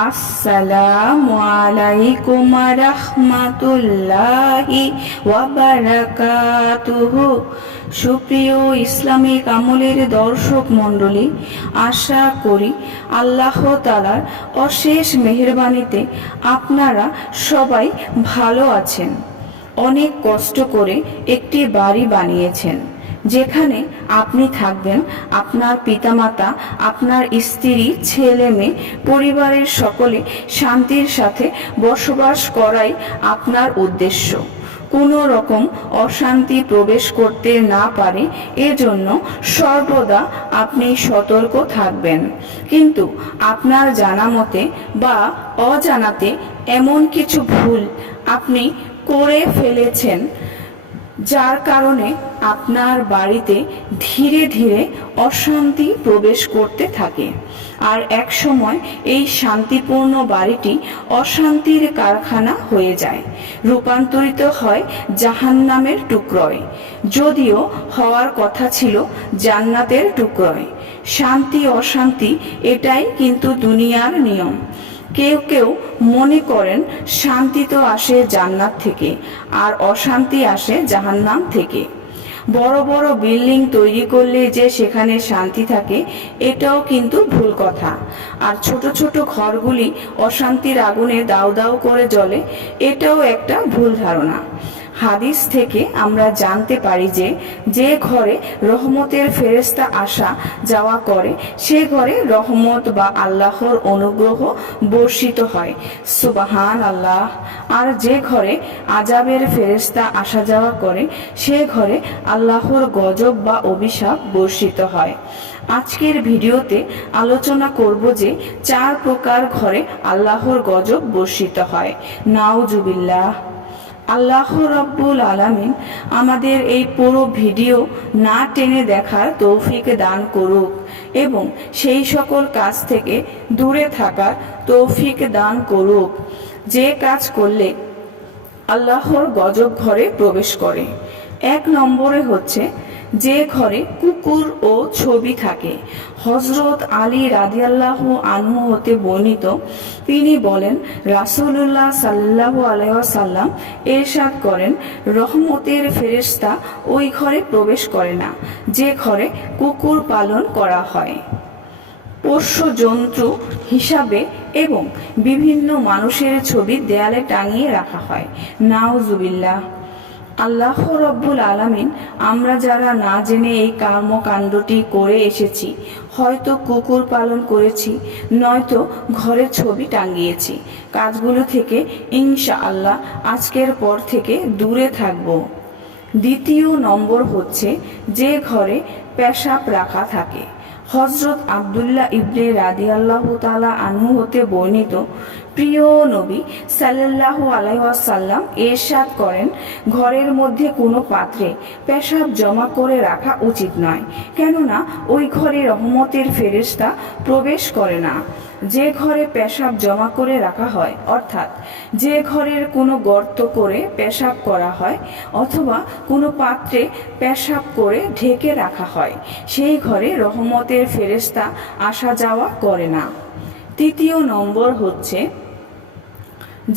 আসসালামু আলাইকুম রাহমাতুল্লাহি ওয়া বারাকাতুহু। সুপ্রিয় ইসলামিক আমলের দর্শক মণ্ডলী, আশা করি আল্লাহ তাআলার অশেষ মেহেরবানিতে আপনারা সবাই ভালো আছেন। অনেক কষ্ট করে একটি বাড়ি বানিয়েছেন, যেখানে আপনি থাকবেন, আপনার পিতামাতা, আপনার স্ত্রী, ছেলে মেয়ে, পরিবারের সকলে শান্তির সাথে বসবাস করাই আপনার উদ্দেশ্য। কোনো রকম অশান্তি প্রবেশ করতে না পারে, এজন্য সর্বদা আপনি সতর্ক থাকবেন। কিন্তু আপনার জানা মতে বা অজানাতে এমন কিছু ভুল আপনি করে ফেলেছেন, যার কারণে আপনার বাড়িতে ধীরে ধীরে অশান্তি প্রবেশ করতে থাকে, আর এক সময় এই শান্তিপূর্ণ বাড়িটি অশান্তির কারখানা হয়ে যায়, রূপান্তরিত হয় জাহান্নামের টুকরোয়, যদিও হওয়ার কথা ছিল জান্নাতের টুকরোয়। শান্তি অশান্তি এটাই কিন্তু দুনিয়ার নিয়ম। কেউ কেউ মনে করেন শান্তি তো আসে জান্নাত থেকে, আর অশান্তি আসে জাহান্নাম থেকে। বড় বড় বিল্ডিং তৈরি করলে যে সেখানে শান্তি থাকে, এটাও কিন্তু ভুল কথা। আর ছোট ছোট ঘরগুলি অশান্তির আগুনে দাউ দাউ করে জ্বলে, এটাও একটা ভুল ধারণা। হাদিস থেকে আমরা জানতে পারি যে যে ঘরে রহমতের ফেরেশতা আসা যাওয়া করে, সে ঘরে রহমত বা আল্লাহর অনুগ্রহ বর্ষিত হয়। সুবহান আল্লাহ। আর যে ঘরে আযাবের ফেরেশতা আসা যাওয়া করে, সে ঘরে আল্লাহর গজব বা অভিশাপ বর্ষিত হয়। আজকের ভিডিওতে আলোচনা করব যে 4 প্রকার ঘরে আল্লাহর গজব বর্ষিত হয়। নাউজুবিল্লাহ। আল্লাহ রাব্বুল আলামিন আমাদের এই পুরো ভিডিও না টেনে দেখার তৌফিক দান করুক এবং সেই সকল কাজ থেকে দূরে থাকার তৌফিক দান করুক যে কাজ করলে আল্লাহর গজব ঘরে প্রবেশ করে। 1 নম্বরে হচ্ছে যে ঘরে কুকুর ও ছবি থাকে। হযরত আলী রাদিয়াল্লাহু আনহু হতে বর্ণিত, তিনি বলেন, রাসূলুল্লাহ সাল্লাল্লাহু আলাইহি ওয়াসাল্লাম ইরশাদ করেন, রহমতের ফেরেশতা ওই ঘরে প্রবেশ করে না যে ঘরে কুকুর পালন করা হয়, পোষ্য জন্তু হিসাবে এবং বিভিন্ন মানুষের ছবি দেয়ালে টাঙিয়ে রাখা হয়। নাউজুবিল্লাহ। আল্লাহ রব্বুল আলামিন আমরা যারা না জেনে এই কর্মকাণ্ডটি করে এসেছি, হয়তো কুকুর পালন করেছি, নয়তো ঘরে ছবি টাঙিয়েছি, কাজগুলো থেকে ইনশাআল্লাহ আজকের পর থেকে দূরে থাকব। 2 নম্বর হচ্ছে যে ঘরে পেশাব রাখা থাকে। হযরত আব্দুল্লাহ ইবনে রাদিয়াল্লাহু তাআলা আনহু হতে বর্ণিত, প্রিয় নবী সাল্লাল্লাহু আলাইহি ওয়াসাল্লাম ইরশাদ করেন, ঘরের মধ্যে কোনো পাত্রে পেশাব জমা করে রাখা উচিত নয়, কেননা ওই ঘরে রহমতের ফেরেশতা প্রবেশ করে না। যে ঘরে পেশাব জমা করে রাখা হয়, অর্থাৎ যে ঘরের কোনো গর্ত করে পেশাব করা হয় অথবা কোনো পাত্রে পেশাব করে ঢেকে রাখা হয়, সেই ঘরে রহমতের ফেরেশতা আসা যাওয়া করে না। 3 নম্বর হচ্ছে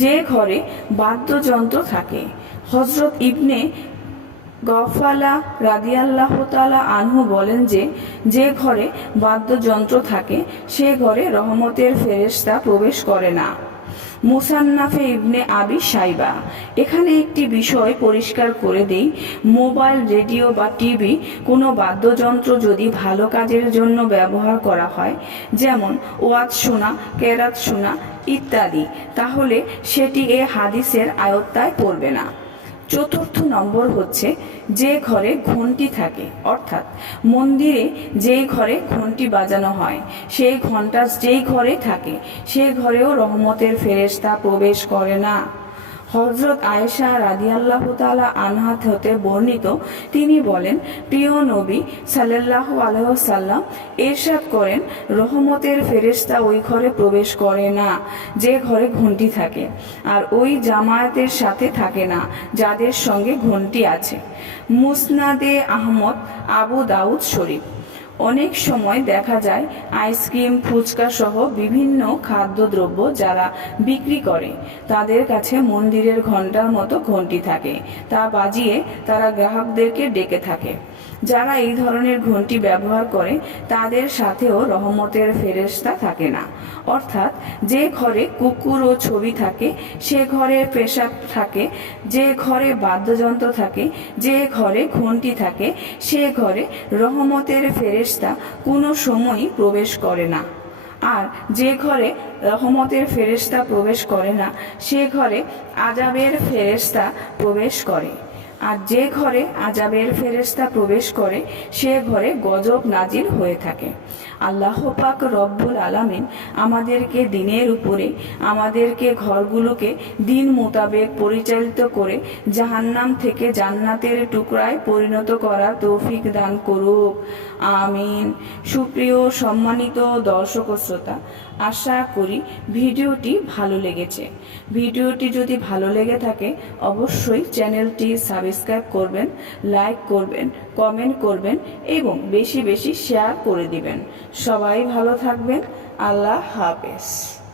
যে ঘরে বাদ্যযন্ত্র থাকে। হযরত ইবনে গফালা রাদিয়াল্লাহু তাআলা আনহু বলেন যে যে ঘরে বাদ্যযন্ত্র থাকে, সে ঘরে রহমতের ফেরেশতা প্রবেশ করে না। মুসান্নাফে ইবনে আবি শাইবা। এখানে একটি বিষয় পরিষ্কার করে দেই, মোবাইল, রেডিও বা টিভি কোনো বাদ্যযন্ত্র যদি ভালো কাজের জন্য ব্যবহার করা হয়, যেমন ওয়াজ শোনা, কেরাত শোনা ইত্যাদি, তাহলে সেটি এ হাদিসের আওতায় পড়বে না। 4 নম্বর হচ্ছে যে ঘরে ঘন্টি থাকে, অর্থাৎ মন্দিরে যেই ঘরে ঘন্টি বাজানো হয়, সেই ঘন্টা যেই ঘরে থাকে, সে ঘরেও রহমতের ফেরেশতা প্রবেশ করে না। হযরত আয়েশা রাদিয়াল্লাহু তাআলা আনহা হতে বর্ণিত, তিনি বলেন, প্রিয় নবী সাল্লাল্লাহু আলাইহি ওয়াসাল্লাম ইরশাদ করেন, রহমতের ফেরেশতা ওই ঘরে প্রবেশ করে না যে ঘরে ঘন্টি থাকে, আর ওই জামায়াতের সাথে থাকে না যাদের সঙ্গে ঘন্টি আছে। মুসনাদে আহমদ, আবু দাউদ শরীফ। অনেক সময় দেখা যায় আইসক্রিম, ফুচকা সহ বিভিন্ন খাদ্যদ্রব্য যারা বিক্রি করে তাদের কাছে মন্দিরের ঘণ্টার মতো ঘণ্টি থাকে, তা বাজিয়ে তারা গ্রাহকদেরকে ডেকে থাকে। যারা এই ধরনের ঘণ্টি ব্যবহার করে তাদের সাথেও রহমতের ফেরেশতা থাকে না। অর্থাৎ যে ঘরে কুকুর ও ছবি থাকে, সে ঘরে পেশাব থাকে, যে ঘরে বাদ্যযন্ত্র থাকে, যে ঘরে ঘণ্টি থাকে, সে ঘরে রহমতের ফেরেশতা কোনো সময়ই প্রবেশ করে না। আর যে ঘরে রহমতের ফেরেশতা প্রবেশ করে না, সে ঘরে আযাবের ফেরেশতা প্রবেশ করে। আর যে ঘরে আযাবের ফেরেশতা প্রবেশ করে সে ঘরে গজব নাজিল হয়ে থাকে। আল্লাহ পাক রব্বুল আলামিন আমাদেরকে দিনের উপরে, আমাদেরকে ঘরগুলোকে দিন মোতাবেক পরিচালিত করে জাহান্নাম থেকে জান্নাতের টুকরায় পরিণত করার তৌফিক দান করুক, আমিন। সুপ্রিয় সম্মানিত দর্শক ও শ্রোতা, আশা করি ভিডিওটি ভালো লেগেছে। ভিডিওটি যদি ভালো লেগে থাকে অবশ্যই চ্যানেলটি সাবস্ক্রাইব করবেন, লাইক করবেন, কমেন্ট করবেন এবং বেশি বেশি শেয়ার করে দিবেন। সবাই ভালো থাকবেন। আল্লাহ হাফেজ।